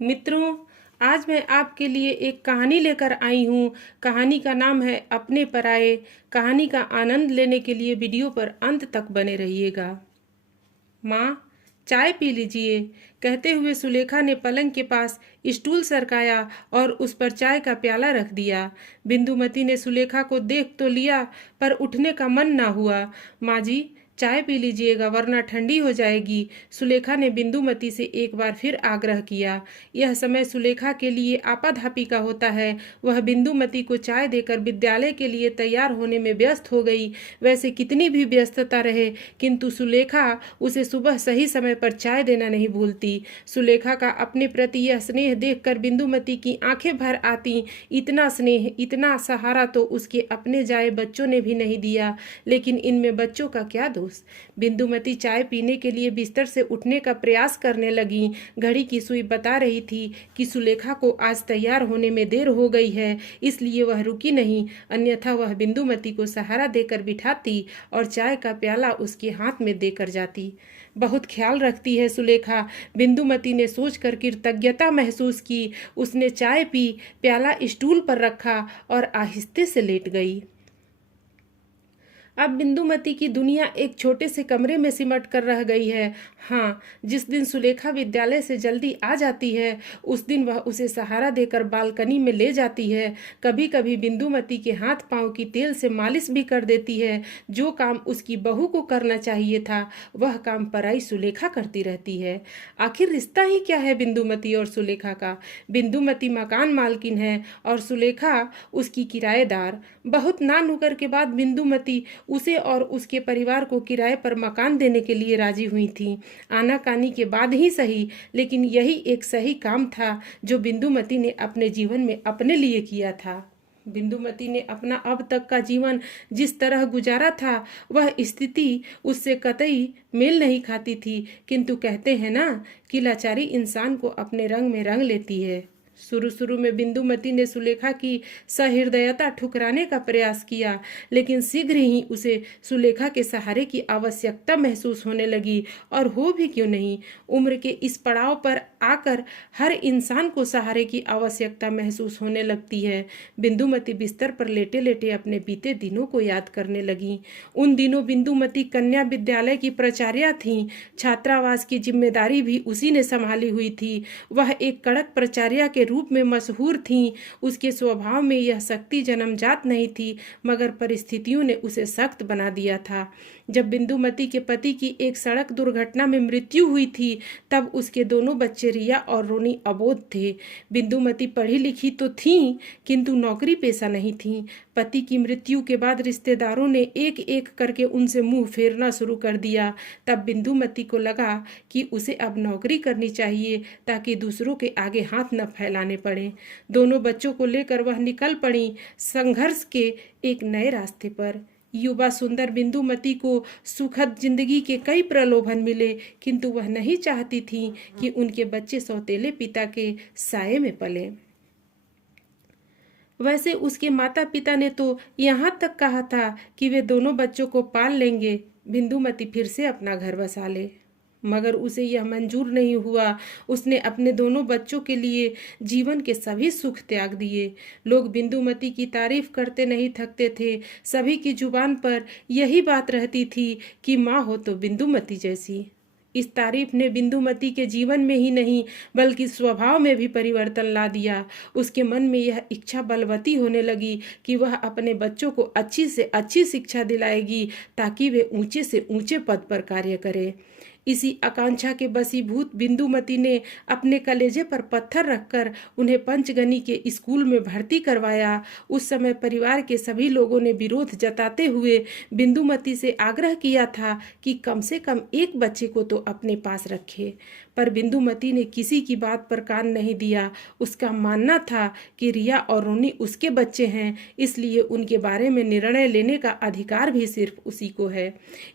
मित्रों, आज मैं आपके लिए एक कहानी लेकर आई हूँ। कहानी का नाम है अपने पराये। कहानी का आनंद लेने के लिए वीडियो पर अंत तक बने रहिएगा। माँ, चाय पी लीजिए, कहते हुए सुलेखा ने पलंग के पास स्टूल सरकाया और उस पर चाय का प्याला रख दिया। बिंदुमती ने सुलेखा को देख तो लिया, पर उठने का मन ना हुआ। माँ जी, चाय पी लीजिएगा वरना ठंडी हो जाएगी। सुलेखा ने बिंदुमती से एक बार फिर आग्रह किया। यह समय सुलेखा के लिए आपाधापी का होता है। वह बिंदुमती को चाय देकर विद्यालय के लिए तैयार होने में व्यस्त हो गई। वैसे कितनी भी व्यस्तता रहे, किंतु सुलेखा उसे सुबह सही समय पर चाय देना नहीं भूलती। सुलेखा का अपने प्रति यह स्नेह देखकर बिंदुमती की आंखें भर आती। इतना स्नेह, इतना सहारा तो उसके अपने जाए बच्चों ने भी नहीं दिया, लेकिन इनमें बच्चों का क्या दोष। बिंदुमती चाय पीने के लिए बिस्तर से उठने का प्रयास करने लगी। घड़ी की सुई बता रही थी कि सुलेखा को आज तैयार होने में देर हो गई है, इसलिए वह रुकी नहीं, अन्यथा वह बिंदुमती को सहारा देकर बिठाती और चाय का प्याला उसके हाथ में देकर जाती। बहुत ख्याल रखती है सुलेखा, बिंदुमती ने सोचकर कृतज्ञता महसूस की। उसने चाय पी, प्याला स्टूल पर रखा और आहिस्ते से लेट गई। अब बिंदुमती की दुनिया एक छोटे से कमरे में सिमट कर रह गई है। हाँ, जिस दिन सुलेखा विद्यालय से जल्दी आ जाती है, उस दिन वह उसे सहारा देकर बालकनी में ले जाती है। कभी कभी बिंदुमती के हाथ पांव की तेल से मालिश भी कर देती है। जो काम उसकी बहू को करना चाहिए था, वह काम पराई सुलेखा करती रहती है। आखिर रिश्ता ही क्या है बिंदुमती और सुलेखा का। बिंदुमती मकान मालकिन है और सुलेखा उसकी किराएदार। बहुत ना नुकर के बाद बिंदुमती उसे और उसके परिवार को किराए पर मकान देने के लिए राजी हुई थी। आनाकानी के बाद ही सही, लेकिन यही एक सही काम था जो बिंदुमती ने अपने जीवन में अपने लिए किया था। बिंदुमती ने अपना अब तक का जीवन जिस तरह गुजारा था, वह स्थिति उससे कतई मेल नहीं खाती थी, किंतु कहते हैं ना कि लाचारी इंसान को अपने रंग में रंग लेती है। शुरू शुरू में बिंदुमती ने सुलेखा की सहृदयता ठुकराने का प्रयास किया, लेकिन शीघ्र ही उसे सुलेखा के सहारे की आवश्यकता महसूस होने लगी। और हो भी क्यों नहीं, उम्र के इस पड़ाव पर आकर हर इंसान को सहारे की आवश्यकता महसूस होने लगती है। बिंदुमती बिस्तर पर लेटे लेटे अपने बीते दिनों को याद करने लगी। उन दिनों बिंदुमती कन्या विद्यालय की प्राचार्या थीं। छात्रावास की जिम्मेदारी भी उसी ने संभाली हुई थी। वह एक कड़क प्राचार्या के रूप में मशहूर थीं। उसके स्वभाव में यह शक्ति जन्मजात नहीं थी, मगर परिस्थितियों ने उसे सख्त बना दिया था। जब बिंदुमती के पति की एक सड़क दुर्घटना में मृत्यु हुई थी, तब उसके दोनों बच्चे रिया और रोनी अबोध थे। बिंदुमती पढ़ी लिखी तो थीं, किंतु नौकरी पेशा नहीं थीं। पति की मृत्यु के बाद रिश्तेदारों ने एक एक करके उनसे मुंह फेरना शुरू कर दिया। तब बिंदुमती को लगा कि उसे अब नौकरी करनी चाहिए, ताकि दूसरों के आगे हाथ न फैलाने पड़े। दोनों बच्चों को लेकर वह निकल पड़ी संघर्ष के एक नए रास्ते पर। युवा सुंदर बिंदुमती को सुखद जिंदगी के कई प्रलोभन मिले, किंतु वह नहीं चाहती थी कि उनके बच्चे सौतेले पिता के साये में पले। वैसे उसके माता पिता ने तो यहाँ तक कहा था कि वे दोनों बच्चों को पाल लेंगे, बिंदुमती फिर से अपना घर बसा ले, मगर उसे यह मंजूर नहीं हुआ। उसने अपने दोनों बच्चों के लिए जीवन के सभी सुख त्याग दिए। लोग बिंदुमती की तारीफ करते नहीं थकते थे। सभी की जुबान पर यही बात रहती थी कि माँ हो तो बिंदुमती जैसी। इस तारीफ ने बिंदुमती के जीवन में ही नहीं, बल्कि स्वभाव में भी परिवर्तन ला दिया। उसके मन में यह इच्छा बलवती होने लगी कि वह अपने बच्चों को अच्छी से अच्छी शिक्षा दिलाएगी, ताकि वे ऊंचे से ऊंचे पद पर कार्य करें। इसी आकांक्षा के बसीभूत बिंदुमती ने अपने कलेजे पर पत्थर रखकर उन्हें पंचगनी के स्कूल में भर्ती करवाया। उस समय परिवार के सभी लोगों ने विरोध जताते हुए बिंदुमती से आग्रह किया था कि कम से कम एक बच्चे को तो अपने पास रखे, पर बिंदुमती ने किसी की बात पर कान नहीं दिया। उसका मानना था कि रिया और रोनी उसके बच्चे हैं, इसलिए उनके बारे में निर्णय लेने का अधिकार भी सिर्फ उसी को है।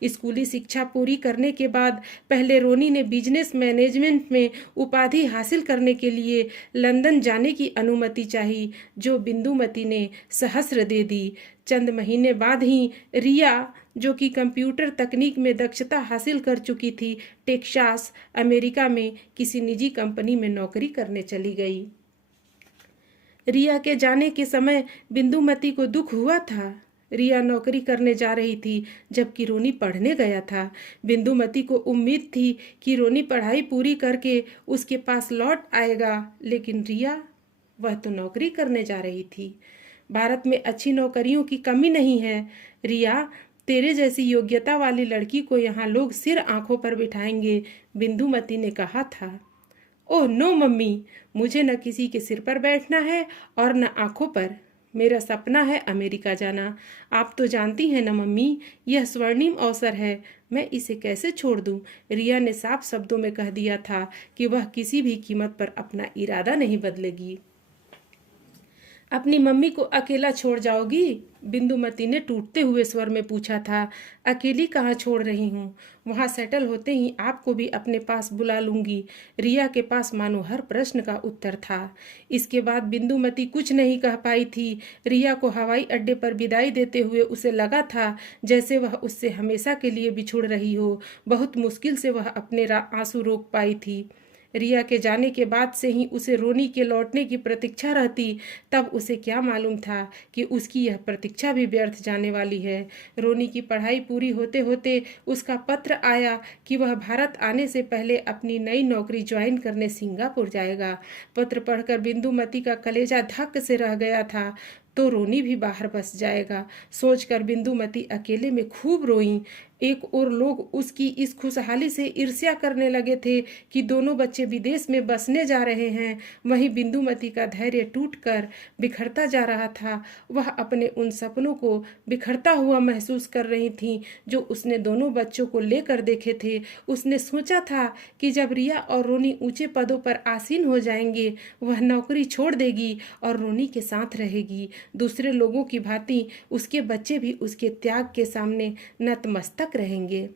स्कूली शिक्षा पूरी करने के बाद पहले रोनी ने बिजनेस मैनेजमेंट में उपाधि हासिल करने के लिए लंदन जाने की अनुमति चाही, जो बिंदुमती ने सहस्र दे दी। चंद महीने बाद ही रिया जो कि कंप्यूटर तकनीक में दक्षता हासिल कर चुकी थी, टेक्सास अमेरिका में किसी निजी कंपनी में नौकरी करने चली गई। रिया के जाने के समय बिंदुमती को दुख हुआ था। रिया नौकरी करने जा रही थी जबकि रोनी पढ़ने गया था। बिंदुमती को उम्मीद थी कि रोनी पढ़ाई पूरी करके उसके पास लौट आएगा, लेकिन रिया, वह तो नौकरी करने जा रही थी। भारत में अच्छी नौकरियों की कमी नहीं है। रिया, तेरे जैसी योग्यता वाली लड़की को यहाँ लोग सिर आंखों पर बिठाएंगे, बिंदुमती ने कहा था। ओह नो मम्मी, मुझे न किसी के सिर पर बैठना है और न आंखों पर। मेरा सपना है अमेरिका जाना। आप तो जानती हैं ना मम्मी, यह स्वर्णिम अवसर है, मैं इसे कैसे छोड़ दूं। रिया ने साफ शब्दों में कह दिया था कि वह किसी भी कीमत पर अपना इरादा नहीं बदलेगी। अपनी मम्मी को अकेला छोड़ जाओगी? बिंदुमती ने टूटते हुए स्वर में पूछा था। अकेली कहाँ छोड़ रही हूँ, वहाँ सेटल होते ही आपको भी अपने पास बुला लूंगी। रिया के पास मानो हर प्रश्न का उत्तर था। इसके बाद बिंदुमती कुछ नहीं कह पाई थी। रिया को हवाई अड्डे पर विदाई देते हुए उसे लगा था जैसे वह उससे हमेशा के लिए बिछुड़ रही हो। बहुत मुश्किल से वह अपने आंसू रोक पाई थी। रिया के जाने के बाद से ही उसे रोनी के लौटने की प्रतीक्षा रहती। तब उसे क्या मालूम था कि उसकी यह प्रतीक्षा भी व्यर्थ जाने वाली है। रोनी की पढ़ाई पूरी होते होते उसका पत्र आया कि वह भारत आने से पहले अपनी नई नौकरी ज्वाइन करने सिंगापुर जाएगा। पत्र पढ़कर बिंदुमती का कलेजा धक से रह गया था। तो रोनी भी बाहर बस जाएगा, सोचकर बिंदुमती अकेले में खूब रोई। एक और लोग उसकी इस खुशहाली से ईर्ष्या करने लगे थे कि दोनों बच्चे विदेश में बसने जा रहे हैं। वहीं बिंदुमती का धैर्य टूटकर बिखरता जा रहा था। वह अपने उन सपनों को बिखरता हुआ महसूस कर रही थी जो उसने दोनों बच्चों को लेकर देखे थे। उसने सोचा था कि जब रिया और रोनी ऊंचे पदों पर आसीन हो जाएंगे, वह नौकरी छोड़ देगी और रोनी के साथ रहेगी। दूसरे लोगों की भांति उसके बच्चे भी उसके त्याग के सामने नतमस्तक रहेंगे।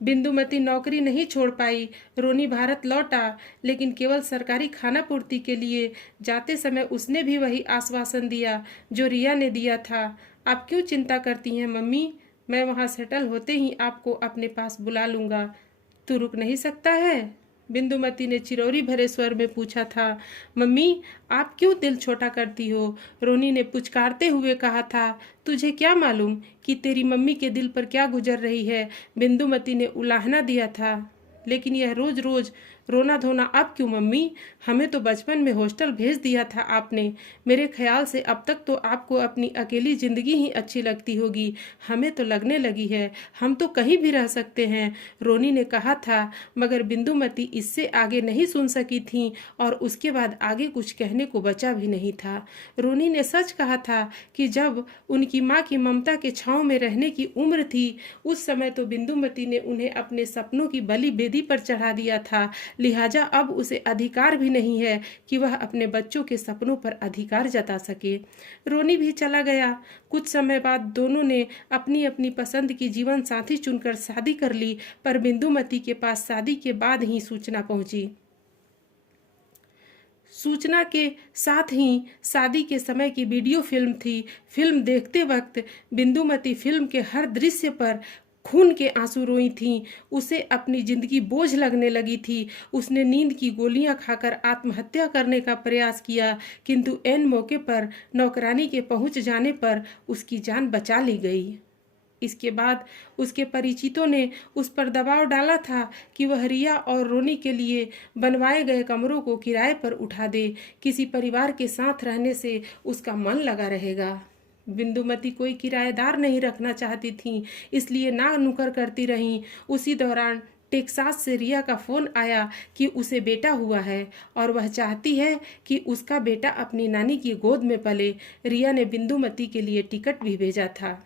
बिंदुमती नौकरी नहीं छोड़ पाई। रोनी भारत लौटा, लेकिन केवल सरकारी खाना पूर्ति के लिए। जाते समय उसने भी वही आश्वासन दिया जो रिया ने दिया था। आप क्यों चिंता करती हैं मम्मी, मैं वहाँ सेटल होते ही आपको अपने पास बुला लूँगा। तू रुक नहीं सकता है? बिंदुमती ने चिरौरी भरे स्वर में पूछा था। मम्मी, आप क्यों दिल छोटा करती हो? रोनी ने पुचकारते हुए कहा था। तुझे क्या मालूम कि तेरी मम्मी के दिल पर क्या गुजर रही है? बिंदुमती ने उलाहना दिया था। लेकिन यह रोज रोज रोना धोना अब क्यों मम्मी? हमें तो बचपन में हॉस्टल भेज दिया था आपने। मेरे ख्याल से अब तक तो आपको अपनी अकेली जिंदगी ही अच्छी लगती होगी। हमें तो लगने लगी है हम तो कहीं भी रह सकते हैं, रोनी ने कहा था। मगर बिंदुमती इससे आगे नहीं सुन सकी थी और उसके बाद आगे कुछ कहने को बचा भी नहीं था। रोनी ने सच कहा था कि जब उनकी माँ की ममता के छांव में रहने की उम्र थी, उस समय तो बिंदुमती ने उन्हें अपने सपनों की बलि बेदी पर चढ़ा दिया था। लिहाजा अब उसे अधिकार भी नहीं है कि वह अपने बच्चों के सपनों पर अधिकार जता सके। रोनी भी चला गया। कुछ समय बाद दोनों ने अपनी अपनी पसंद की जीवन साथी चुनकर शादी कर ली, पर बिंदुमती के पास शादी के बाद ही सूचना पहुंची। सूचना के साथ ही शादी के समय की वीडियो फिल्म थी। फिल्म देखते वक्त बिंदुमती फिल्म के हर दृश्य पर खून के आंसू रोई थीं। उसे अपनी जिंदगी बोझ लगने लगी थी। उसने नींद की गोलियां खाकर आत्महत्या करने का प्रयास किया, किंतु ऐन मौके पर नौकरानी के पहुंच जाने पर उसकी जान बचा ली गई। इसके बाद उसके परिचितों ने उस पर दबाव डाला था कि वह रिया और रोनी के लिए बनवाए गए कमरों को किराए पर उठा दे। किसी परिवार के साथ रहने से उसका मन लगा रहेगा। बिंदुमती कोई किराएदार नहीं रखना चाहती थी, इसलिए ना नुकर करती रहीं। उसी दौरान टेक्सास से रिया का फोन आया कि उसे बेटा हुआ है और वह चाहती है कि उसका बेटा अपनी नानी की गोद में पले। रिया ने बिंदुमती के लिए टिकट भी भेजा था।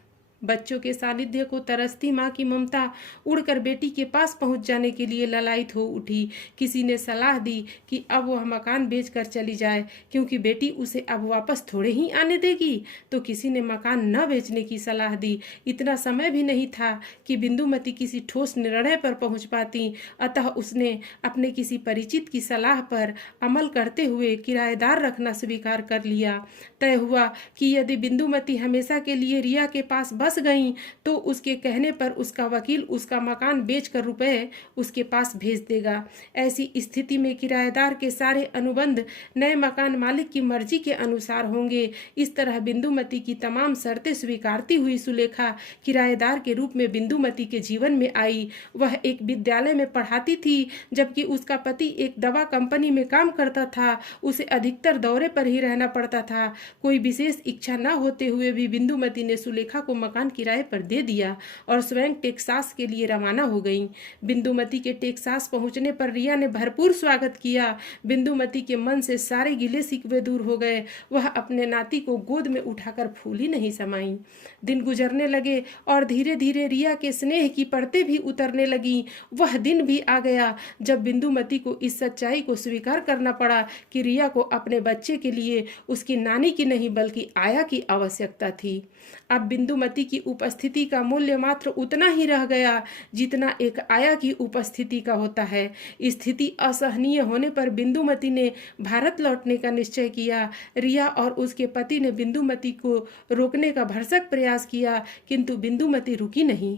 बच्चों के सानिध्य को तरसती माँ की ममता उड़कर बेटी के पास पहुंच जाने के लिए ललायित हो उठी। किसी ने सलाह दी कि अब वह मकान बेचकर चली जाए, क्योंकि बेटी उसे अब वापस थोड़े ही आने देगी। तो किसी ने मकान न बेचने की सलाह दी। इतना समय भी नहीं था कि बिंदुमती किसी ठोस निर्णय पर पहुंच पाती, अतः उसने अपने किसी परिचित की सलाह पर अमल करते हुए किराएदार रखना स्वीकार कर लिया। तय हुआ कि यदि बिंदुमती हमेशा के लिए रिया के पास बस फंस गईं तो उसके कहने पर उसका वकील उसका मकान बेचकर रुपए उसके पास भेज देगा। ऐसी स्थिति में किराएदार के सारे अनुबंध नए मकान मालिक की मर्जी के अनुसार होंगे। इस तरह बिंदुमती की तमाम शर्तें स्वीकारती हुई सुलेखा किराएदार के रूप में बिंदुमती के जीवन में आई। वह एक विद्यालय में पढ़ाती थी, जबकि उसका पति एक दवा कंपनी में काम करता था। उसे अधिकतर दौरे पर ही रहना पड़ता था। कोई विशेष इच्छा न होते हुए भी बिंदुमती ने सुलेखा को मकान किराए पर दे दिया और स्वयं टेक्सास के लिए रवाना हो गई। बिंदुमती के टेक्सास पहुंचने पर रिया ने भरपूर स्वागत किया। बिंदुमती के मन से सारे गिले शिकवे दूर हो गए। वह अपने नाती को गोद में उठाकर फूली नहीं समाई। दिन गुजरने लगे और धीरे धीरे रिया के स्नेह की परतें भी उतरने लगी। वह दिन भी आ गया जब बिंदुमती को इस सच्चाई को स्वीकार करना पड़ा कि रिया को अपने बच्चे के लिए उसकी नानी की नहीं बल्कि आया की आवश्यकता थी। अब बिंदुमती की उपस्थिति का मूल्य मात्र उतना ही रह गया जितना एक आया की उपस्थिति का होता है। स्थिति असहनीय होने पर बिंदुमती ने भारत लौटने का निश्चय किया। रिया और उसके पति ने बिंदुमती को रोकने का भरसक प्रयास किया, किंतु बिंदुमती रुकी नहीं।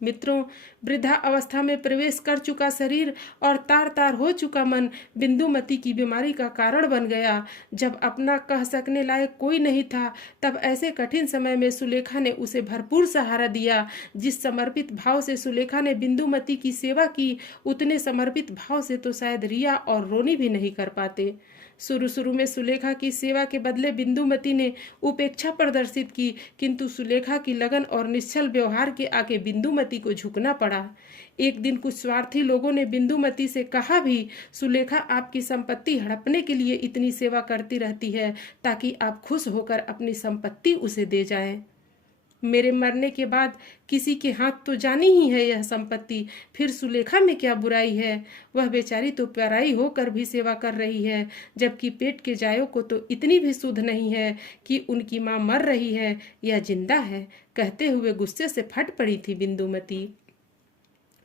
मित्रों, वृद्धा अवस्था में प्रवेश कर चुका शरीर और तार तार हो चुका मन बिंदुमती की बीमारी का कारण बन गया। जब अपना कह सकने लायक कोई नहीं था, तब ऐसे कठिन समय में सुलेखा ने उसे भरपूर सहारा दिया। जिस समर्पित भाव से सुलेखा ने बिंदुमती की सेवा की, उतने समर्पित भाव से तो शायद रिया और रोनी भी नहीं कर पाते। शुरू में सुलेखा की सेवा के बदले बिंदुमती ने उपेक्षा प्रदर्शित की, किंतु सुलेखा की लगन और निश्चल व्यवहार के आगे बिंदुमती को झुकना पड़ा। एक दिन कुछ स्वार्थी लोगों ने बिंदुमती से कहा भी, सुलेखा आपकी संपत्ति हड़पने के लिए इतनी सेवा करती रहती है ताकि आप खुश होकर अपनी संपत्ति उसे दे जाएं। मेरे मरने के बाद किसी के हाथ तो जानी ही है यह संपत्ति, फिर सुलेखा में क्या बुराई है? वह बेचारी तो पराई होकर भी सेवा कर रही है, जबकि पेट के जायों को तो इतनी भी सुध नहीं है कि उनकी माँ मर रही है या जिंदा है। कहते हुए गुस्से से फट पड़ी थी बिंदुमती।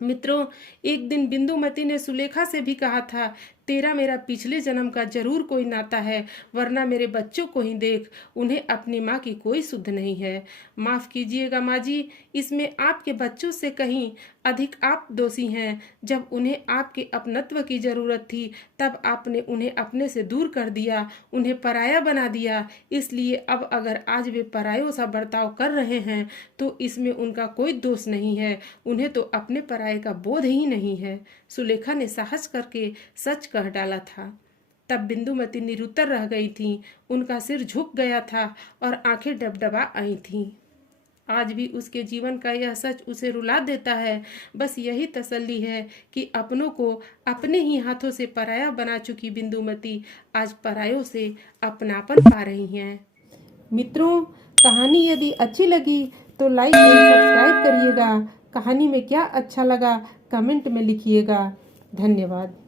मित्रों, एक दिन बिंदुमती ने सुलेखा से भी कहा था, तेरा मेरा पिछले जन्म का जरूर कोई नाता है, वरना मेरे बच्चों को ही देख, उन्हें अपनी माँ की कोई सुध नहीं है। माफ़ कीजिएगा माँ जी, इसमें आपके बच्चों से कहीं अधिक आप दोषी हैं। जब उन्हें आपके अपनत्व की जरूरत थी, तब आपने उन्हें अपने से दूर कर दिया, उन्हें पराया बना दिया। इसलिए अब अगर आज वे परायों सा बर्ताव कर रहे हैं तो इसमें उनका कोई दोष नहीं है, उन्हें तो अपने पराये का बोध ही नहीं है। सुलेखा ने साहस करके सच कह डाला था। तब बिंदुमती निरुत्तर रह गई थी, उनका सिर झुक गया था और आंखें डबडबा आई थीं। आज भी उसके जीवन का यह सच उसे रुला देता है। बस यही तसल्ली है कि अपनों को अपने ही हाथों से पराया बना चुकी बिंदुमती आज परायों से अपनापन पा रही हैं। मित्रों, कहानी यदि अच्छी लगी तो लाइक और सब्सक्राइब करिएगा। कहानी में क्या अच्छा लगा कमेंट में लिखिएगा। धन्यवाद।